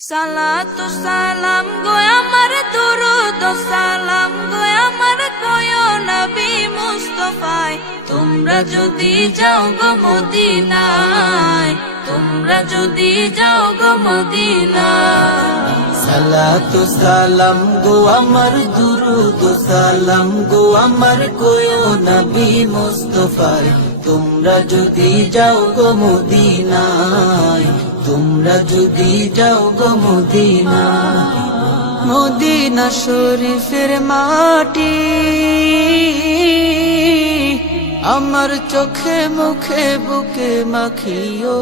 সালাতু সালাম গো আমার দুরুদ সালাম গো আমার কয়ো নবী মুস্তাফায় তোমরা যদি যাও গো মদিনায় তোমরা যদি যাও গো মদিনায় সালাতু সালাম গো আমার দুরুদ সালাম গো আমার কয়ো নবী মুস্তাফায় তোমরা যদি যাও গো মদিনায় তোমরা যদি যাও গো মদিনায় মদিনা শরীফের মাটি আমার চোখে মুখে বুকে মাখিও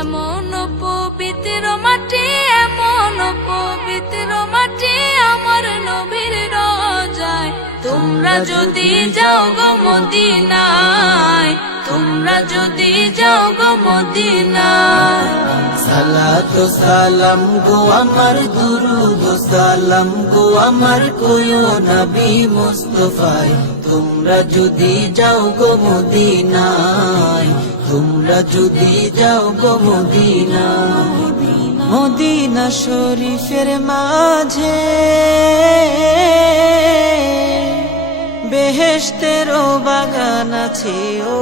এমন পবিত্র মাটি এমন পবিত্র মাটি আমার নবীর রোজায় তোমরা যদি যাও গো মদিনায় তোমরা যদি যাও গো মদিনায় সালাতু সালাম গো আমার দুরুদ সালাম গো আমার কয়ো নবী মুস্তাফায় তোমরা যদি যাও গো মদিনায় তোমরা যদি যাও গো মদিনায় মদিনা শরীফের মাঝে বেহেশতেরও বাগান আছে ও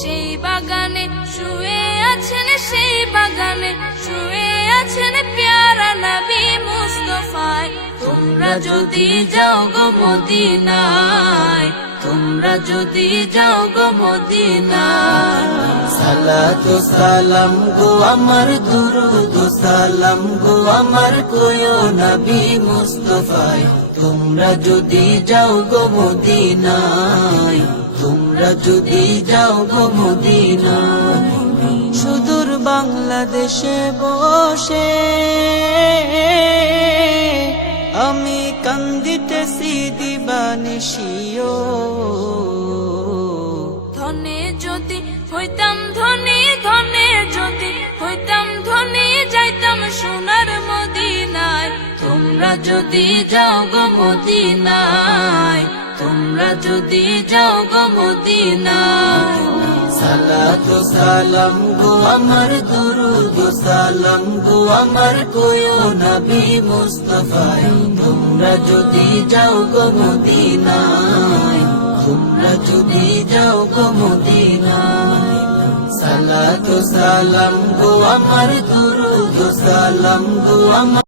সেই বাগানে শুয়ে আছেন সেই বাগানে শুয়ে আছেন প্যারা নবী মুস্তাফায় তোমরা যদি যাও গো মদিনায় তোমরা যদি যাও গো মদিনায় সালাতু সালাম গো আমার দুরুদ সালাম গো আমার কয়ো নবী মুস্তাফায় তোমরা যদি যাও গো মদিনায় তোমরা যদি যাও গো মদিনায় সুদূর বাংলাদেশে বসে আমি কান্দিতেছি দিবানিশিও ধনে যদি হইতাম ধনী ধনে যদি হইতাম ধনী যাইতাম সোনার মদিনায় তোমরা যদি যাও গো মদিনায় তোমরা যদি যাও গো মদিনায় সালাতু সালাম গো আমার দুরুদ সালাম গো আমার কয়ো নবী মুস্তাফায় তোমরা যদি যাও গো মদিনায় তোমরা যদি যাও গো মদিনায় সালাতু সালাম গো আমার দুরুদ সালাম গো আমার